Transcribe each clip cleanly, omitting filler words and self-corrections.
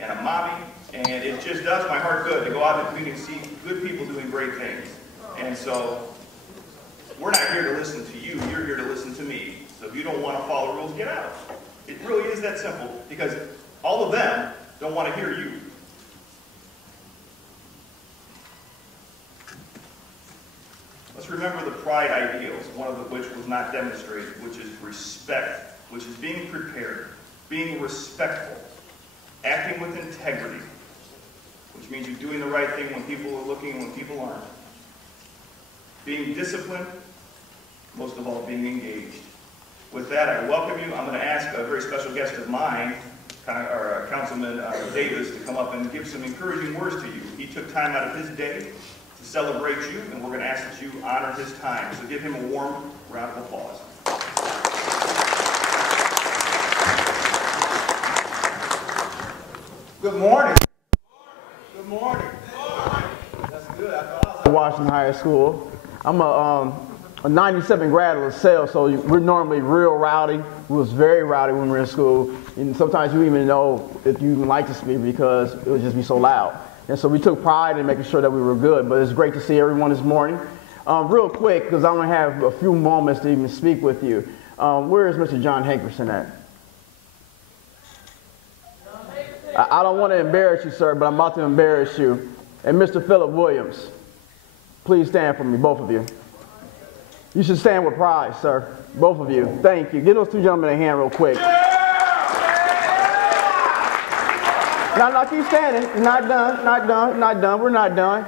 and a mommy, and it just does my heart good to go out in the community and see good people doing great things. And so, we're not here to listen to you, you're here to listen to me. So if you don't want to follow rules, get out. It really is that simple, because all of them don't want to hear you. Let's remember the pride ideals, one of which was not demonstrated, which is respect, which is being prepared, being respectful, acting with integrity, which means you're doing the right thing when people are looking and when people aren't. Being disciplined, most of all, being engaged. With that, I welcome you. I'm going to ask a very special guest of mine, Councilman Davis, to come up and give some encouraging words to you. He took time out of his day to celebrate you, and we're going to ask that you honor his time. So give him a warm round of applause. Good morning. Good morning. That's good. I thought I was at Washington High School. I'm a 97 grad of LaSalle, so we're normally real rowdy. We was very rowdy when we were in school. And sometimes you even know if you even like to speak because it would just be so loud. And so we took pride in making sure that we were good. But it's great to see everyone this morning. Real quick, because I'm going to have a few moments to even speak with you. Where is Mr. John Hankerson at? I don't want to embarrass you, sir, but I'm about to embarrass you. And Mr. Philip Williams, please stand for me, both of you. You should stand with pride, sir. Both of you. Thank you. Give those two gentlemen a hand real quick. No, keep standing. Not done, not done, not done. We're not done.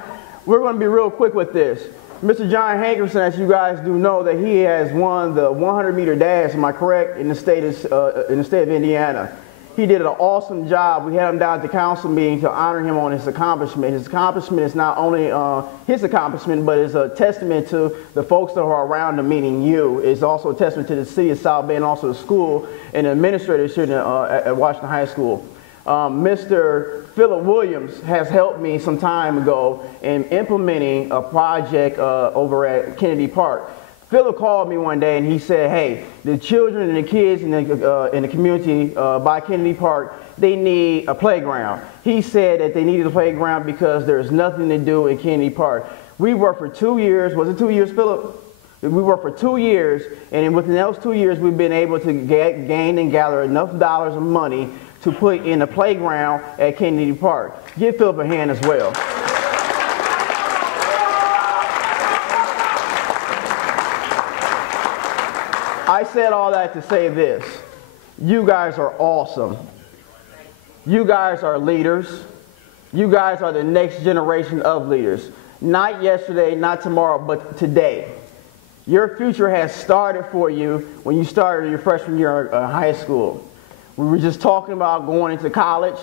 We're going to be real quick with this. Mr. John Hankerson, as you guys do know, that he has won the 100-meter dash, am I correct, in the state of Indiana. He did an awesome job. We had him down at the council meeting to honor him on his accomplishment. His accomplishment is not only his accomplishment, but it's a testament to the folks that are around him, meaning you. It's also a testament to the city of South Bend, also the school and the administrators here at Washington High School. Mr. Philip Williams has helped me some time ago in implementing a project over at Kennedy Park. Philip called me one day and he said, hey, the children and the kids in the community by Kennedy Park, they need a playground. He said that they needed a playground because there's nothing to do in Kennedy Park. We worked for 2 years. Was it 2 years, Philip? We worked for 2 years, and within those 2 years, we've been able to gain and gather enough dollars of money to put in a playground at Kennedy Park. Give Philip a hand as well. I said all that to say this. You guys are awesome. You guys are leaders. You guys are the next generation of leaders. Not yesterday, not tomorrow, but today. Your future has started for you when you started your freshman year of high school. We were just talking about going into college.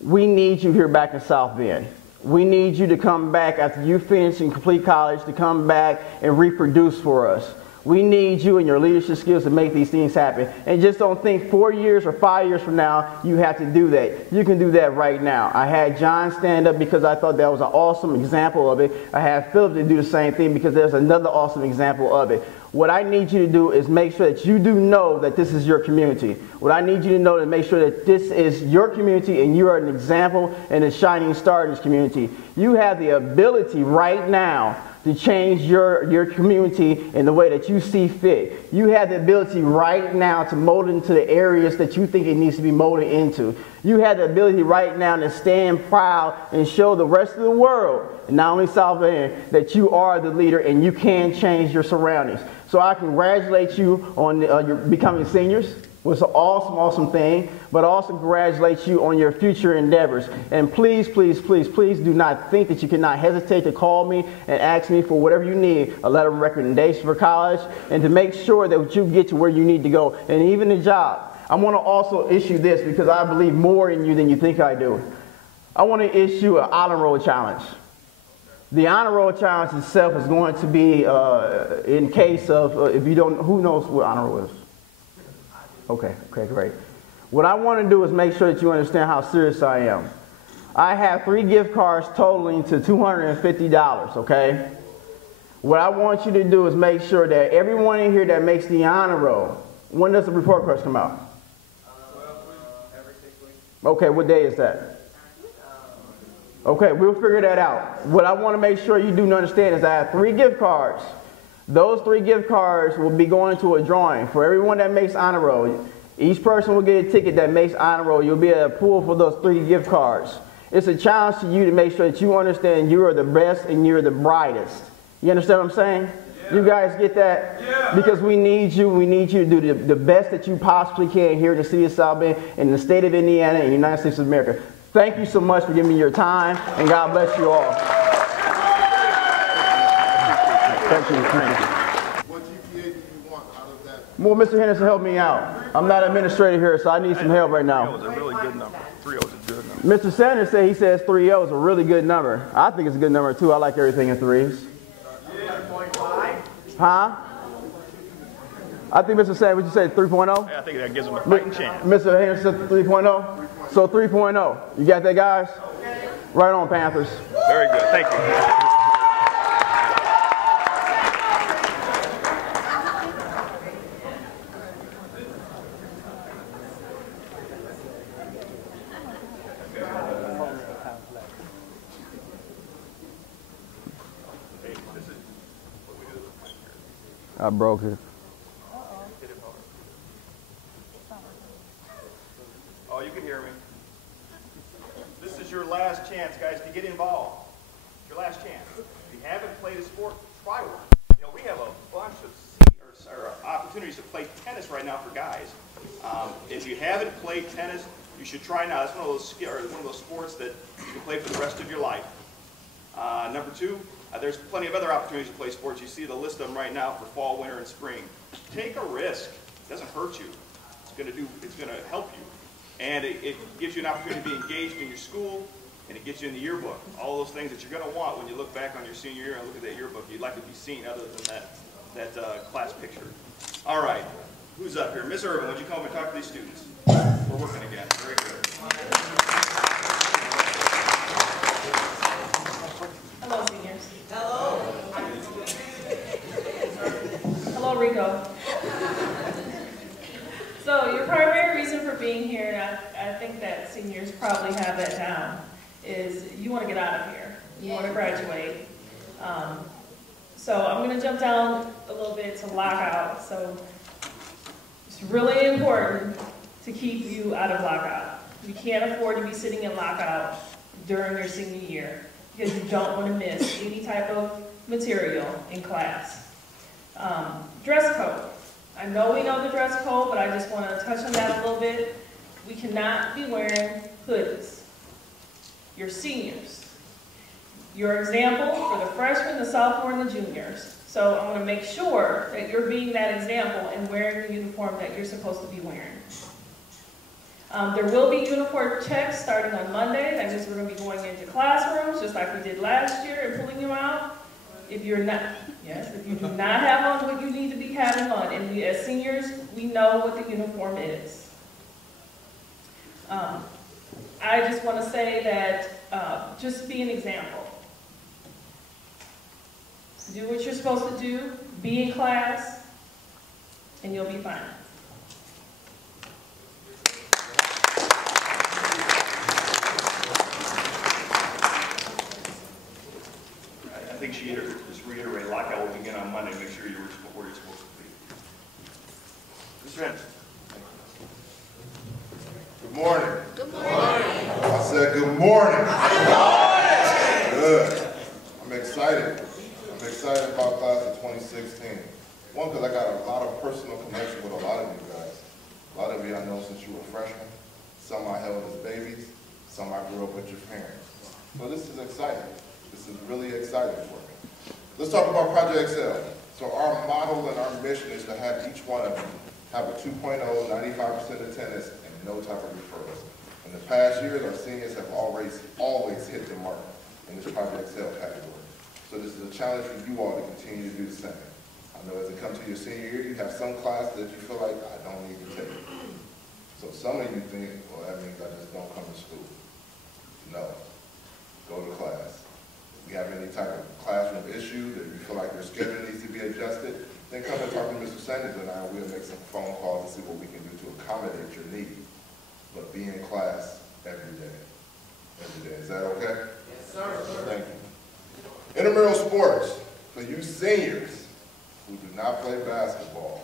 We need you here back in South Bend. We need you to come back after you finish and complete college to come back and reproduce for us. We need you and your leadership skills to make these things happen. And just don't think 4 years or 5 years from now you have to do that. You can do that right now. I had John stand up because I thought that was an awesome example of it. I had Philip to do the same thing because there's another awesome example of it. What I need you to do is make sure that you do know that this is your community. What I need you to know to make sure that this is your community and you are an example and a shining star in this community. You have the ability right now to change your community in the way that you see fit. You have the ability right now to mold into the areas that you think it needs to be molded into. You have the ability right now to stand proud and show the rest of the world, and not only South Bend, that you are the leader and you can change your surroundings. So I congratulate you on your becoming seniors. It was an awesome, awesome thing, but also congratulate you on your future endeavors. And please, please, please, please do not think that you cannot hesitate to call me and ask me for whatever you need, a letter of recommendation for college, and to make sure that you get to where you need to go, and even a job. I want to also issue this because I believe more in you than you think I do. I want to issue an honor roll challenge. The honor roll challenge itself is going to be in case of, if you don't, who knows what honor roll is? Okay, great. What I want to do is make sure that you understand how serious I am. I have 3 gift cards totaling to $250, okay? What I want you to do is make sure that everyone in here that makes the honor roll, when does the report cards come out? Okay, what day is that? Okay, we'll figure that out. What I want to make sure you do understand is I have 3 gift cards. Those 3 gift cards will be going into a drawing. For everyone that makes honor roll, each person will get a ticket that makes honor roll. You'll be able to pull for those 3 gift cards. It's a challenge to you to make sure that you understand you are the best and you're the brightest. You understand what I'm saying? Yeah. You guys get that? Yeah. Because we need you. We need you to do the best that you possibly can here in the city of South Bend, in the state of Indiana, and the United States of America. Thank you so much for giving me your time, and God bless you all. Thank you. What GPA do you want out of that? Well, Mr. Henderson, help me out. I'm not administrator here, so I need some help right now. 3 is a really good number. 3 is a good number. Mr. Sanders said he says 3.0 is a really good number. I think it's a good number, too. I like everything in 3s. Huh? I think Mr. Sanders, would you say 3.0? Yeah, I think that gives him a fighting chance. Mr. Henderson said 3.0? So 3.0. You got that, guys? Right on, Panthers. Very good. Thank you. I broke it. Oh, you can hear me. This is your last chance, guys, to get involved. Your last chance. If you haven't played a sport, try one. You know, we have a bunch of opportunities to play tennis right now for guys. If you haven't played tennis, you should try now. It's one of those sports that you can play for the rest of your life. Number 2, there's plenty of other opportunities to play sports. You see the list of them right now for fall, winter, and spring. Take a risk. It doesn't hurt you. It's going to help you. And it gives you an opportunity to be engaged in your school, and it gets you in the yearbook. All those things that you're going to want when you look back on your senior year and look at that yearbook. You'd like to be seen other than that class picture. All right. Who's up here? Ms. Irvin, would you come and talk to these students? We're working again. Very good. Hello, seniors. Hello. Hello, Rico. So your primary reason for being here, and I think that seniors probably have that down, is you want to get out of here. You want to graduate. So I'm going to jump down a little bit to lockout. So it's really important to keep you out of lockout. You can't afford to be sitting in lockout during your senior year because you don't want to miss any type of material in class. Dress code. I know we know the dress code, but I just want to touch on that a little bit. We cannot be wearing hoodies. You're seniors. Your example for the freshmen, the sophomore, and the juniors. So I want to make sure that you're being that example and wearing the uniform that you're supposed to be wearing. There will be uniform checks starting on Monday. That means we're going to be going into classrooms just like we did last year and pulling you out. If you're not, if you do not have on what you need to be having on, and we as seniors, we know what the uniform is. I just want to say that just be an example. Do what you're supposed to do, be in class, and you'll be fine. I think she just reiterated, lockout will begin on Monday. Make sure you're where you're supposed to be. Mr. Henderson. Good morning. Good morning. I said good morning. Good. I'm excited. I'm excited about class of 2016. One, because I got a lot of personal connection with a lot of you guys. A lot of you I know since you were freshmen. Some I held as babies. Some I grew up with your parents. So this is exciting. This is really exciting for me. Let's talk about Project Excel. So our model and our mission is to have each one of you have a 2.0, 95% attendance, and no type of referrals. In the past years, our seniors have always hit the mark in this Project Excel category. So this is a challenge for you all to continue to do the same. I know as it comes to your senior year, you have some class that you feel like, I don't need to take. So some of you think, well, that means I just don't come to school. No. Go to class. If you have any type of classroom issue that you feel like your schedule needs to be adjusted, then come and talk to Mr. Sanders and I. We'll make some phone calls and see what we can do to accommodate your need. But be in class every day. Every day. Is that okay? Yes, sir. Thank you. Intramural sports, for you seniors who do not play basketball,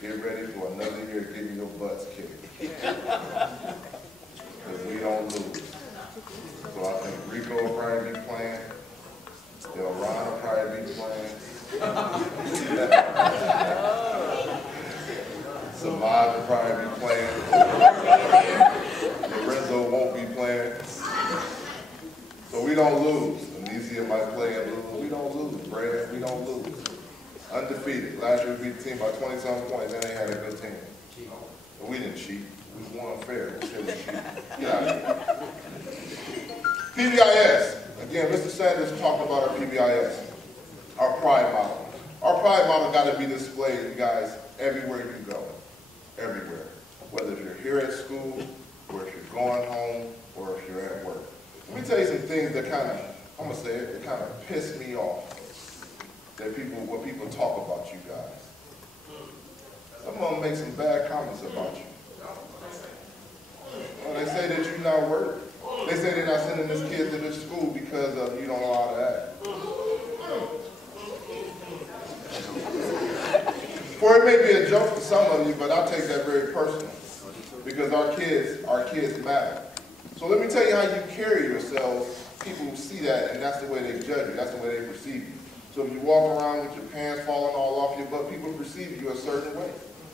get ready for another year getting your butts kicked. Because we don't lose. So I think Rico will probably be playing. Delron will probably be playing. Samad will probably be playing. Lorenzo won't be playing. So we don't lose. Anicia might play and lose. We don't lose, Brad. We don't lose. Undefeated. Last year we beat the team by 20-some points, and they had a good team. But we didn't cheat. We won fair. We said we cheated. Get out of here. PBIS. Again, Mr. Sanders talked about our PBIS, our pride model. Our pride model got to be displayed, you guys, everywhere you go. Everywhere. Whether you're here at school, or if you're going home, or if you're at work. Let me tell you some things that kind of, I'm going to say it, that kind of piss me off. That when people talk about you guys. Some of them make some bad comments about you. Well, they say that you're not worth. They say they're not sending this kid to this school because of you don't know how to act. For it may be a joke for some of you, but I take that very personal. Because our kids matter. So let me tell you how you carry yourselves. People see that, and that's the way they judge you. That's the way they perceive you. So if you walk around with your pants falling all off your butt, people perceive you a certain way.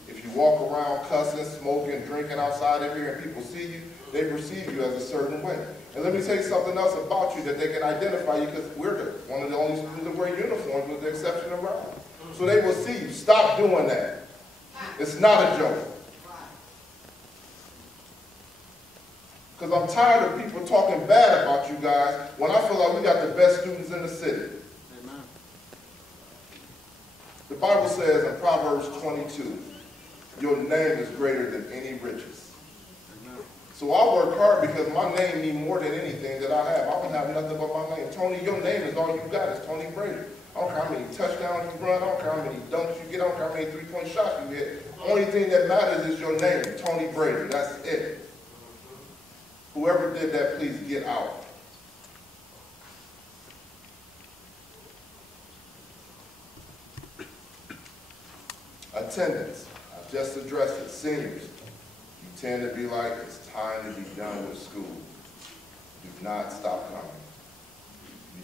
If you walk around cussing, smoking, drinking outside of here, and people see you, they perceive you as a certain way. And let me tell you something else about you that they can identify you, because we're one of the only schools that wear uniforms with the exception of Raleigh. So they will see you. Stop doing that. It's not a joke. Because I'm tired of people talking bad about you guys when I feel like we got the best students in the city. Amen. The Bible says in Proverbs 22, your name is greater than any riches. Amen. So I work hard because my name means more than anything that I have. I don't have nothing but my name. Tony, your name is all you got. It's Tony Brady. I don't care how many touchdowns you run. I don't care how many dunks you get. I don't care how many three-point shots you hit. The only thing that matters is your name, Tony Brady. That's it. Whoever did that, please get out. Attendance. I just addressed it. Seniors, you tend to be like, it's time to be done with school. Do not stop coming.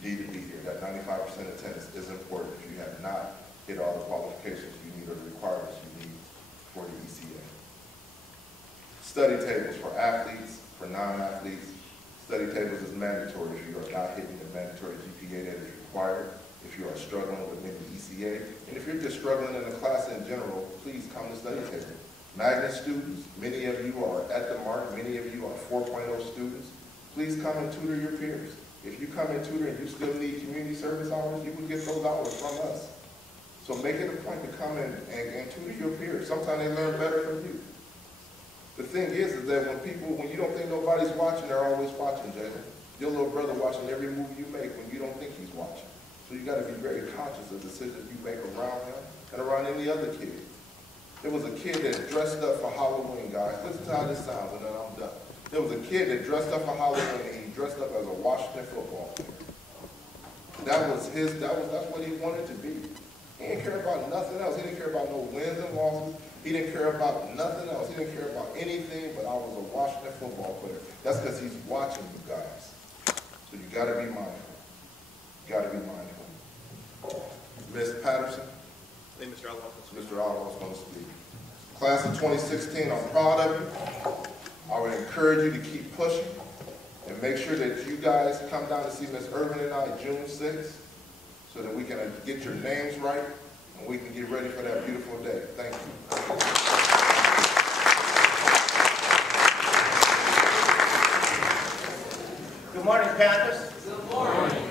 You need to be here. That 95% attendance is important if you have not hit all the qualifications you need or the requirements you need for the ECA. Study tables for athletes, for non-athletes. Study tables is mandatory if you are not hitting the mandatory GPA that is required, if you are struggling with maybe ECA, and if you're just struggling in the class in general, please come to study table. Magnet students, many of you are at the mark, many of you are 4.0 students. Please come and tutor your peers. If you come and tutor and you still need community service hours, you can get those hours from us. So make it a point to come in and tutor your peers. Sometimes they learn better from you. The thing is that when you don't think nobody's watching, they're always watching, Jalen. Your little brother watching every move you make when you don't think he's watching. So you got to be very conscious of decisions you make around him and around any other kid. There was a kid that dressed up for Halloween, guys. Listen to how this sounds, and then I'm done. There was a kid that dressed up for Halloween, and he dressed up as a Washington football player. That's what he wanted to be. He didn't care about nothing else. He didn't care about no wins and losses. He didn't care about nothing else. He didn't care about anything, but I was a Washington football player. That's because he's watching you guys. So you got to be mindful. You got to be mindful. Ms. Patterson. Hey, Mr. Alvarez. Mr. Alvarez is going to speak. Class of 2016, I'm proud of you. I would encourage you to keep pushing and make sure that you guys come down to see Ms. Irvin and I June 6th so that we can get your names right and we can get ready for that beautiful day. Thank you. Good morning, Panthers. Good morning.